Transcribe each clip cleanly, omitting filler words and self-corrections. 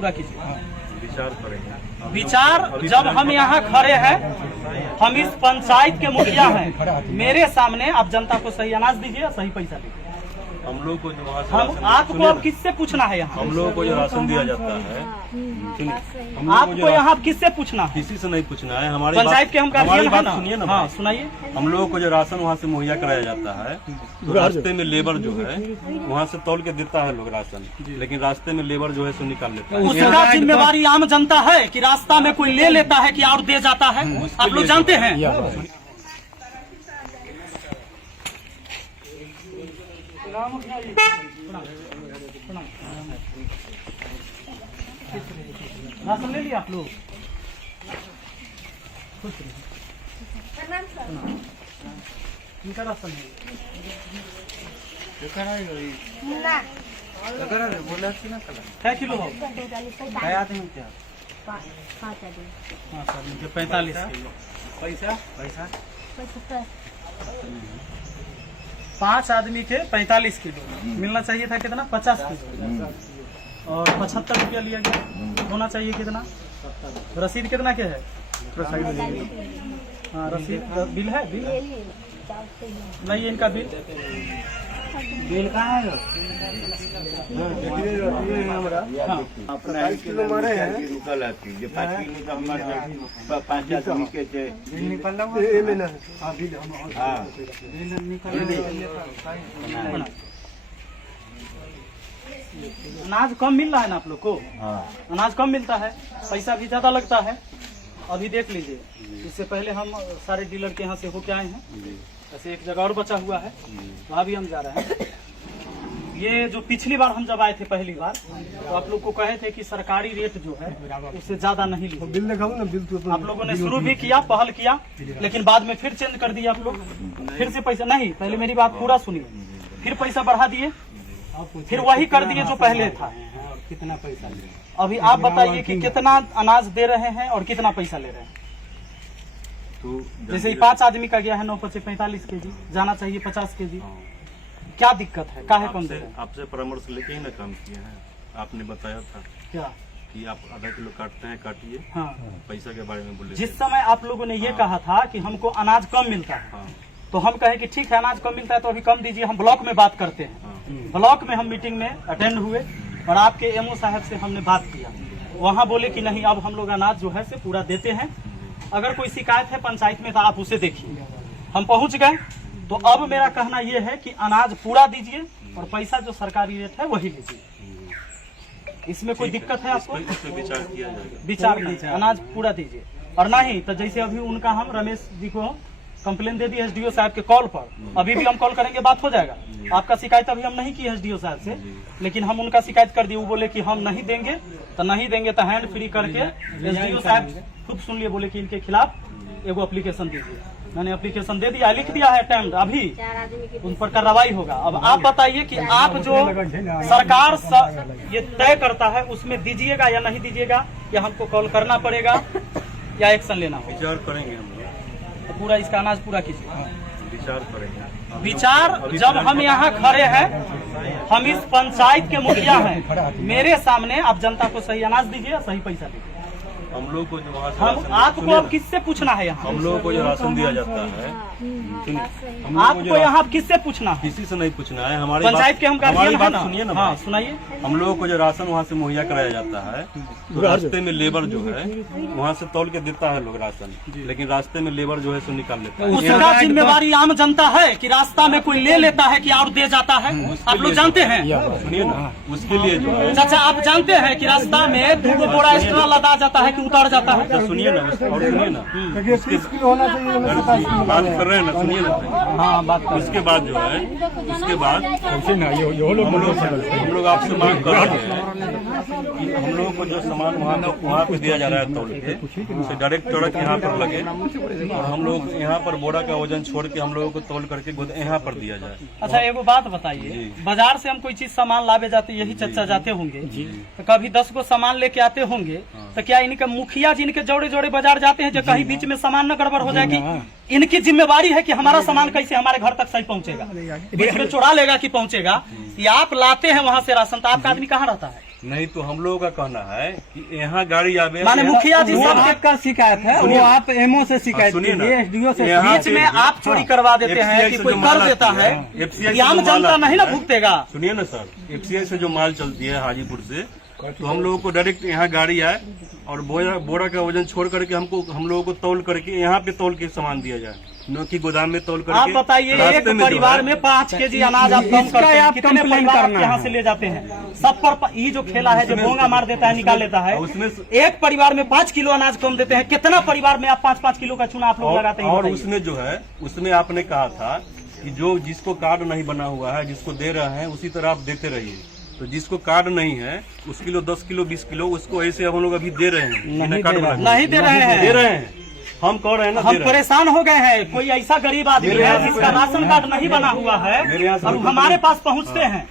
पूरा कीजिए। विचार करेंगे। विचार जब हम यहाँ खड़े हैं, हम इस पंचायत के मुखिया हैं, मेरे सामने आप जनता को सही अनाज दीजिए, सही पैसा दीजिए। हम लोग को जो वहाँ से हम आपको अब किससे पूछना है यहाँ? हम लोगों को जो राशन दिया जाता है, आपको यहाँ किससे पूछना है? किसी से नहीं पूछना है। हमारी पंचायत के हम हमारी गार्जियन बात सुनिए ना। हाँ सुनाइए। हम लोगों को जो राशन वहाँ से मुहैया कराया जाता है, तो रास्ते में लेबर जो है वहाँ से तौल के देता है लोग राशन, लेकिन रास्ते में लेबर जो है सो निकाल लेता है। उसका जिम्मेवारी आम जनता है कि रास्ता में कोई ले लेता है कि और दे जाता है? आप लोग जानते हैं। राशन ले लिया आप लोग? इनका राशन है। क्या किलो हो? 45 किलो। पैसा 5 आदमी के 45 किलो मिलना चाहिए था। कितना? 50 किलो। और 75 रुपया लिया गया। होना चाहिए कितना? रसीद कितना के है? हाँ रसीद बिल है। बिल नहीं, इनका बिल कहाँ है? हाँ 5 किलो मारे हैं। निकल आती है 5 किलो तो हमारे 5 आदमी के थे। निकल अनाज कम मिल रहा है ना आप लोग को? अनाज कम मिलता है, पैसा भी ज्यादा लगता है। अभी देख लीजिए, इससे पहले हम सारे डीलर के यहाँ से होके आए हैं। ऐसे एक जगह और बचा हुआ है, वहाँ भी हम जा रहे हैं। ये जो पिछली बार हम जब आए थे पहली बार, तो आप लोग को कहे थे कि सरकारी रेट जो है उससे ज्यादा नहीं लीजिए। बिल दिखाओ ना। बिल तो आप लोगों ने शुरू भी किया, पहल किया, लेकिन बाद में फिर चेंज कर दिया आप लोग। फिर से पैसा नहीं, पहले मेरी बात पूरा सुनिए। फिर पैसा बढ़ा दिए, फिर वही कर दिए जो पहले था। कितना पैसा? अभी आप बताइए कि कितना अनाज दे रहे हैं और कितना पैसा ले रहे हैं? तो जैसे 5 आदमी का गया है 9 × 45 केजी, जाना चाहिए 50 केजी। क्या दिक्कत है? काहे कम दे रहे हैं? आपसे परामर्श लेके ही ना काम किए हैं। आपने बताया था क्या कि आप आधा किलो काटते हैं, काटिए। हाँ, पैसा के बारे में बोले। जिस समय आप लोगों ने ये कहा था कि हमको अनाज कम मिलता है, तो हम कहे कि ठीक है अनाज कम मिलता है तो अभी कम दीजिए, हम ब्लॉक में बात करते हैं। ब्लॉक में हम मीटिंग में अटेंड हुए और आपके एमओ साहब से हमने बात किया। वहाँ बोले कि नहीं, अब हम लोग अनाज जो है से पूरा देते हैं। अगर कोई शिकायत है पंचायत में तो आप उसे देखिए। हम पहुँच गए, तो अब मेरा कहना यह है कि अनाज पूरा दीजिए और पैसा जो सरकारी रेट है वही लीजिए। इसमें कोई दिक्कत है आपको? विचार किया जाएगा। विचार कीजिए, अनाज पूरा दीजिए। और नहीं तो जैसे अभी उनका हम रमेश जी को कंप्लेन दे दी एसडीओ साहब के कॉल पर, अभी भी हम कॉल करेंगे, बात हो जाएगा। आपका शिकायत अभी हम नहीं की एसडीओ साहब से, लेकिन हम उनका शिकायत कर दिए। वो बोले कि हम नहीं देंगे तो हैंड फ्री करके एसडीओ साहब खुद सुन लिए, बोले कि इनके खिलाफ एगो एप्लीकेशन दीजिए। मैंने एप्लीकेशन दे दिया, लिख दिया है अटेम्प्ट, अभी उन पर कार्रवाई होगा। अब आप बताइए कि आप जो सरकार ये तय करता है उसमें दीजिएगा या नहीं दीजिएगा, या हमको कॉल करना पड़ेगा या एक्शन लेना होगा? विचार करेंगे हम लोग। तो पूरा इसका अनाज पूरा कीजिए। विचार करेंगे। विचार जब हम यहाँ खड़े हैं, हम इस पंचायत के मुखिया हैं, मेरे सामने आप जनता को सही अनाज दीजिए, सही पैसा दीजिए। हम लोग को जो वहाँ से हम आपको अब किससे पूछना है यहाँ? हम लोगों को जो राशन दिया जाता है, आपको यहाँ किससे पूछना है? किसी से नहीं पूछना है। हमारी पंचायत के हम हमारी गार्जियन बात हैं ना। सुनिए ना। हाँ सुनाइए। हम लोगों को जो राशन वहाँ से मुहैया कराया जाता है, तो रास्ते में लेबर जो है वहाँ से तौल के देता है लोग राशन, लेकिन रास्ते में लेबर जो है सो निकाल लेता है। उसका जिम्मेवारी आम जनता है कि रास्ता में कोई ले लेता है कि और दे जाता है? आप लोग जानते हैं। सुनिए ना, उसके लिए जो है चाचा आप जानते हैं कि रास्ता में 2 बोरा एक्स्ट्रा लदा जाता है कि उतार जाता है? सुनिए ना, और सुनिए ना, होना चाहिए। बात कर रहे हैं ना, सुनिए ना। हाँ बात कर। उसके बाद जो है, उसके बाद हम लोग आपसे मांग कर रहे हैं कि हम लोगों को जो सामान वहाँ पे दिया जा रहा है तौल के, उसे डायरेक्ट ट्रक यहाँ पर लगे और हम लोग यहाँ पर बोरा का वजन छोड़ के हम लोगों को तौल करके यहाँ पर दिया जाए। अच्छा एगो बात बताइए, बाजार से हम कोई चीज सामान लावे जाते, यही चर्चा जाते होंगे, तो कभी 10 को सामान लेके आते होंगे, तो क्या इनके मुखिया जी इनके जोड़े जोड़े बाजार जाते हैं जो कहीं बीच में सामान न गड़बड़ हो जाएगी? इनकी जिम्मेवारी है कि हमारा सामान कैसे हमारे घर तक सही पहुंचेगा। बीच में चुरा लेगा कि पहुंचेगा? या आप लाते हैं वहां से राशन, तो आपका आदमी कहाँ रहता है? नहीं तो हम लोगों का कहना है कि यहाँ गाड़ी आवे, माने मुखिया जी वो सब आपका शिकायत है, वो आप एमओ से शिकायत सुनिए ना, कीजिए, एसडीओ से। यहाँ बीच में आप चोरी करवा देते हैं FCI कि से कोई जो कर माल देता आती है, FCI ये आम से जो माल जनता नहीं ना आती है, भुगतेगा। सुनिए ना सर, FCI से जो माल चलती है हाजीपुर से, तो हम लोगों को डायरेक्ट यहाँ गाड़ी आए और बोरा का वजन छोड़ करके हम लोगों को तौल करके यहाँ पे तौल के सामान दिया जाए, न कि गोदाम में तौल करके। आप बताइए, एक रास्ते में जो परिवार है- में 5 केजी अनाज आप कम इसका करते हैं, आप कितने कंप्लेन परिवार करना आप यहाँ है। से ले जाते हैं? सब पर ये जो खेला है, जो भोंगा मार देता है, निकाल लेता है, उसमें एक परिवार में 5 किलो अनाज कम देते हैं, कितना परिवार में आप 5-5 किलो का चूना आप लोग लगाते हैं? और बताइए। उसमें जो है, उसमें आपने कहा था कि जो जिसको कार्ड नहीं बना हुआ है, जिसको दे रहे हैं उसी तरह आप देते रहिए। तो जिसको कार्ड नहीं है उस किलो 10 किलो 20 किलो उसको ऐसे हम लोग अभी दे रहे हैं, बिना कार्ड बना हुए। नहीं दे रहे हैं। दे रहे हैं, हम कह रहे हैं ना, हम दे रहे हैं। परेशान हो गए हैं। कोई ऐसा गरीब आदमी मेरे है यहाँ से जिसका राशन कार्ड नहीं बना हुआ है मेरे यहाँ से और कोई- हमारे पास पहुँचते हैं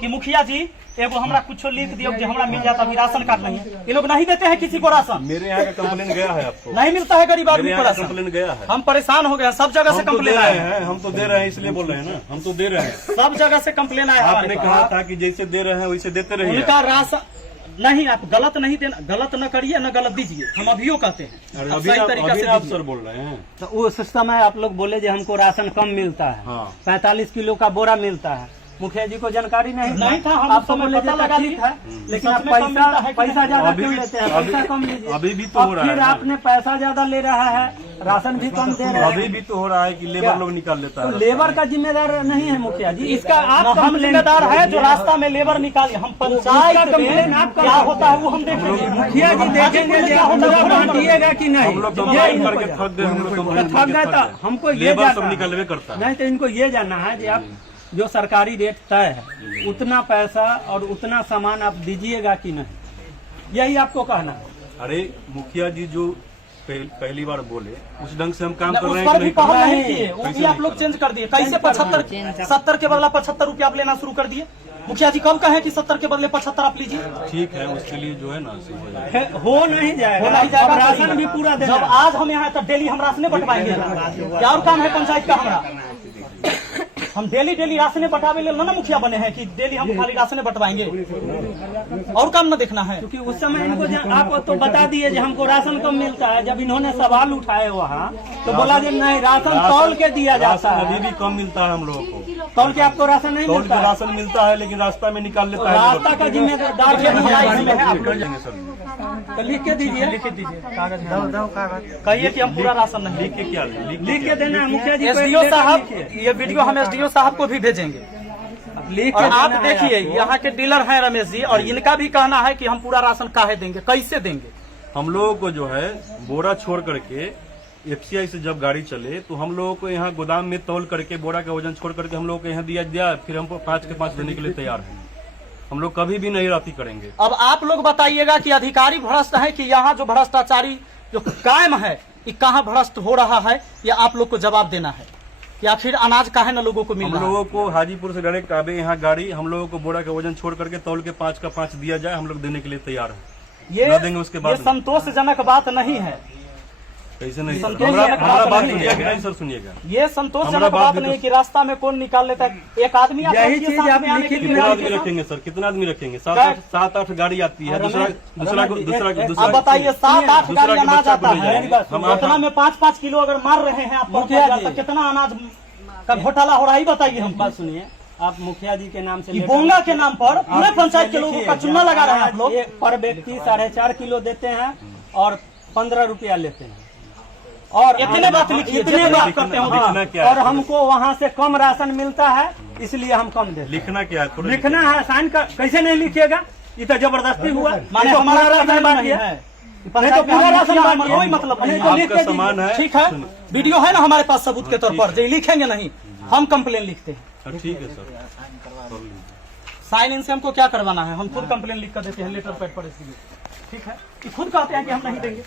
कि मुखिया जी एगो हमरा कुछ लिख दियो जो हमरा मिल जाता, अभी राशन कार्ड नहीं है। ये लोग नहीं देते हैं किसी को राशन, मेरे यहाँ का कंप्लेन गया है आपको, नहीं मिलता है गरीब मेरे आदमी को यहाँ का राशन। कंप्लेन गया है। हम परेशान हो गए हैं, सब जगह से हम तो दे कंप्लेन रहे आए हैं, हैं, हम तो दे रहे हैं, इसलिए बोल रहे हैं ना, हम तो दे रहे हैं। सब जगह से कंप्लेन आया आपने हमारे कहा पास। था कि जैसे दे रहे हैं वैसे देते रहिए। उनका राशन नहीं, आप गलत नहीं देना, गलत न करिए न गलत दीजिए, हम अभियो कहते हैं। अरे आप अभी सही आप तरीका से आप दीजिए। सर बोल रहे हैं। तो उस समय आप लोग बोले जो हमको राशन कम मिलता है, हाँ। 45 किलो का बोरा मिलता है। मुखिया जी को जानकारी नहीं था, हम आप उस तो समय बोले पता जो लगा ठीक लिए। है, लेकिन सच आप में कम मिलता है कि पैसा नहीं? ज्यादा अभी- क्यों लेते हैं? अभी- पैसा कम लीजिए। अभी भी तो और हो रहा है फिर ना। आपने पैसा ज्यादा ले रहा है, राशन भी कम दे रहे अभी हैं। भी तो हो रहा है कि लेबर लोग निकाल लेता तो है। लेबर का जिम्मेदार नहीं है मुखिया जी, इसका आप हम कंप्लेन जिम्मेदार है जो रास्ता में लेबर निकाले। हम पंचायत उसका कंप्लेन में आप क्या होता है वो हम देखेंगे। मुखिया जी देखेंगे जो पूरा बांटिएगा कि नहीं। हम लोग ये कंप्लेन इनको करके थक गए, हम लोग तो कंप्लेन थक करके गए थक तो गए। हमको ये लेबर सब जानना है। निकलवे करता है। नहीं तो इनको ये जानना है कि आप जो सरकारी रेट तय है उतना पैसा और उतना सामान आप दीजिएगा कि नहीं, यही आपको कहना है। अरे मुखिया जी जो पहली बार बोले उस ढंग से हम काम कर उस रहे हैं पर कि भी नहीं पहल कर रहे नहीं हैं? किए, वो कैसे भी आप नहीं लोग कर चेंज कर दिए। कैसे 70 के बदला 75 रुपया आप लेना शुरू कर दिए? मुखिया जी कब कहे कि 70 के बदले 75 आप लीजिए? रहे? ठीक है, उसके लिए जो है ना सही हो जाएगा। हो नहीं जाएगा, वो नहीं जाएगा। और राशन भी पूरा देना जब आज हम यहाँ तक डेली हम राशने बंटवाएंगे, क्या और काम है पंचायत का हमारा? हम डेली राशने बंटावे ले ना मुखिया बने हैं कि डेली हम खाली राशने बंटवाएंगे, और काम न देखना है। क्योंकि उस समय इनको आप तो बता दिए कि हमको राशन कम मिलता है। जब इन्होंने सवाल उठाए वहाँ तो बोला कि नहीं, राशन तौल के दिया जाता राशन अभी है। भी कम मिलता है हम लोगों को। तौल के आपको राशन नहीं तौल मिलता के है। राशन मिलता है लेकिन रास्ता में निकाल लेता है। रास्ता का जिम्मेदार ये हमारा इसमें है। कर देंगे सर। तो लिख के दीजिए, कहिए कि हम पूरा राशन नहीं। लिख के क्या लिख के देना है मुखिया जी को। एसडीओ एक लेटर साहब, लिखिए। ये वीडियो हम एसडीओ साहब को भी भेजेंगे। लिख और के आप देना है देखिए, आपको। यहाँ के डीलर हैं रमेश जी, और इनका भी कहना है कि हम पूरा राशन काहे देंगे, कैसे देंगे? हम लोगों को जो है बोरा छोड़ करके FCI से जब गाड़ी चले तो हम लोगों को यहाँ गोदाम में तौल करके बोरा का वजन छोड़ करके हम लोगों को यहाँ दिया, फिर हमको 5 के 5 देने के लिए तैयार है। हम लोग कभी भी नहीं राती करेंगे। अब आप लोग बताइएगा कि अधिकारी भ्रष्ट है कि यहाँ जो भ्रष्टाचारी जो कायम है ये कहाँ भ्रष्ट हो रहा है, या आप लोग को जवाब देना है कि आखिर अनाज काहे न लोगों को मिल हम रहा है? लोगों को हाजीपुर से डायरेक्ट आवे यहाँ गाड़ी, हम लोगों को बोरा का वजन छोड़ करके तौल के 5 का 5 दिया जाए, हम लोग देने के लिए तैयार है। ये न देंगे उसके बाद ये संतोषजनक बात नहीं है। कैसे नहीं सर? संतोषजनक हमारा बात बात नहीं सुनिएगा, है। नहीं सर सुनिएगा। ये हमारा संतोषजनक बात बात भी नहीं तो- कि रास्ता में कौन निकाल लेता है। एक आदमी आप यही रखिए चीज साथ आप में आने के लिखित लिए कितना निकाल आदमी के रखेंगे सर? कितना आदमी रखेंगे? क्या? 7-8 गाड़ी आती है। दूसरा आप बताइए 7-8 दूसरा गाड़ी के अनाज बच्चा को आता ले है, जाएंगे। हम आप- इतना में 5-5 किलो अगर मार रहे हैं आप मुखिया तो जी। कितना अनाज का घोटाला हो रहा है ये बताइए हम। बात सुनिए, आप मुखिया जी के नाम से ये लेटर- बोंगा के नाम पर पूरे आप पंचायत के लोगों लिखिए, का चुना लगा रहे हैं आप लोग। एक पर व्यक्ति 4.5 किलो देते हैं और 15 रुपया लेते हैं। और इतने बात लिखिए, इतने जितने बात बात करते हो, हो। लिखना क्या और है? हमको वहाँ से कम राशन मिलता है, इसलिए हम कम देते हैं। लिखना क्या है? थोड़ा लिखना है, साइन का कैसे नहीं लिखिएगा? ये तो जबरदस्ती हुआ। माने ये तो हमारा पूरा राशन राशन नहीं बांटिए। है, नहीं तो पूरा राशन बांटिए। कोई मतलब नहीं नहीं तो लिख आपका के दीजिए। सामान है। ठीक है, वीडियो है ना हमारे पास सबूत के तौर पर, जो लिखेंगे नहीं हम कंप्लेन लिखते हैं। ठीक है सर, कर लीजिए। साइन इन से हमको क्या करवाना है? हम खुद कंप्लेन लिख कर देते हैं लेटर पैड पर, इसलिए ठीक है। कि खुद कहते हैं कि हम नहीं देंगे।